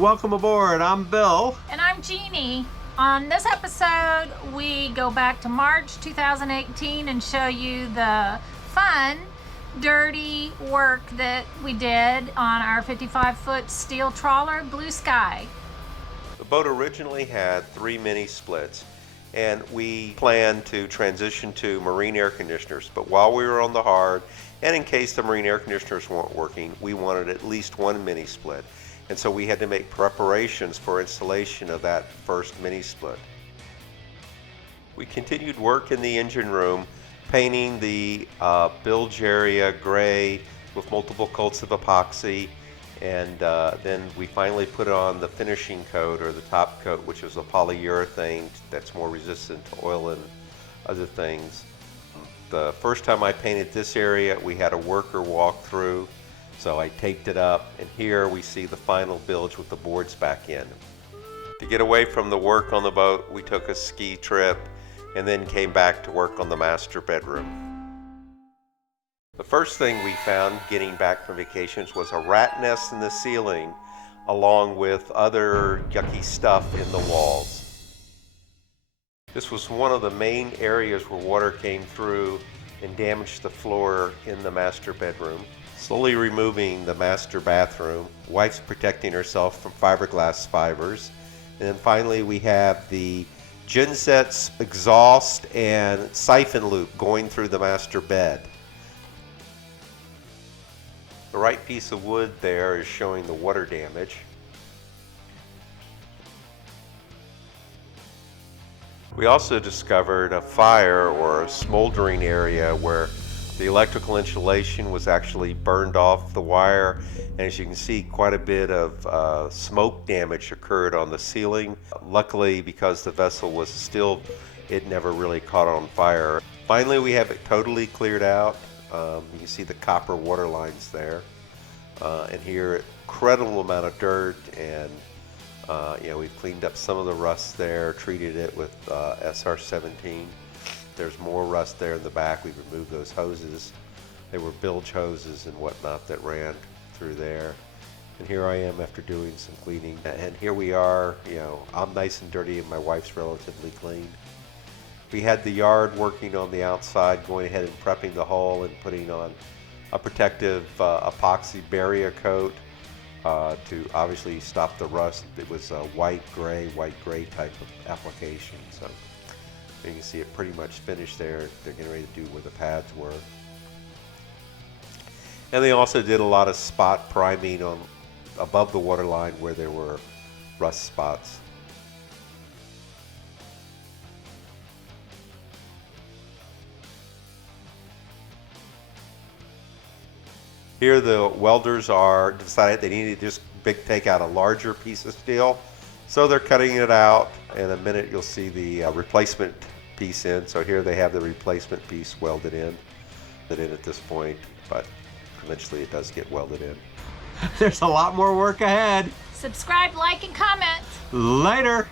welcome aboard. I'm Bill. And I'm Jeannie. On this episode, we go back to March 2018 and show you the fun, dirty work that we did on our 55-foot steel trawler, Blue Sky. The boat originally had 3 mini splits, and we planned to transition to marine air conditioners. But while we were on the hard, and in case the marine air conditioners weren't working, we wanted at least 1 mini split. And so we had to make preparations for installation of that first mini split. We continued work in the engine room, painting the bilge area gray with multiple coats of epoxy, and then we finally put on the finishing coat, or the top coat, which is a polyurethane that's more resistant to oil and other things. The first time I painted this area, we had a worker walk through, so I taped it up, and here we see the final bilge with the boards back in. To get away from the work on the boat, we took a ski trip and then came back to work on the master bedroom. The first thing we found getting back from vacations was a rat nest in the ceiling, along with other yucky stuff in the walls. This was one of the main areas where water came through and damaged the floor in the master bedroom. Slowly removing the master bathroom, wife's protecting herself from fiberglass fibers, and then finally we have the genset's exhaust and siphon loop going through the master bed. The right piece of wood there is showing the water damage. We also discovered a fire, or a smoldering area, where the electrical insulation was actually burned off the wire, and as you can see, quite a bit of smoke damage occurred on the ceiling. Luckily, because the vessel was still, it never really caught on fire. Finally, we have it totally cleared out. You can see the copper water lines there, and here, incredible amount of dirt, and we've cleaned up some of the rust there, treated it with SR17. There's more rust there in the back. We've removed those hoses. They were bilge hoses and whatnot that ran through there. And here I am after doing some cleaning. And here we are, I'm nice and dirty and my wife's relatively clean. We had the yard working on the outside, going ahead and prepping the hull and putting on a protective epoxy barrier coat to obviously stop the rust. It was a white gray type of application. So you can see it pretty much finished there. They're getting ready to do where the pads were. And they also did a lot of spot priming on above the waterline where there were rust spots. Here the welders decided they needed to just take out a larger piece of steel. So they're cutting it out. In a minute you'll see the replacement piece in. So here they have the replacement piece welded in at this point, but eventually it does get welded in. There's a lot more work ahead. Subscribe, like, and comment. Later.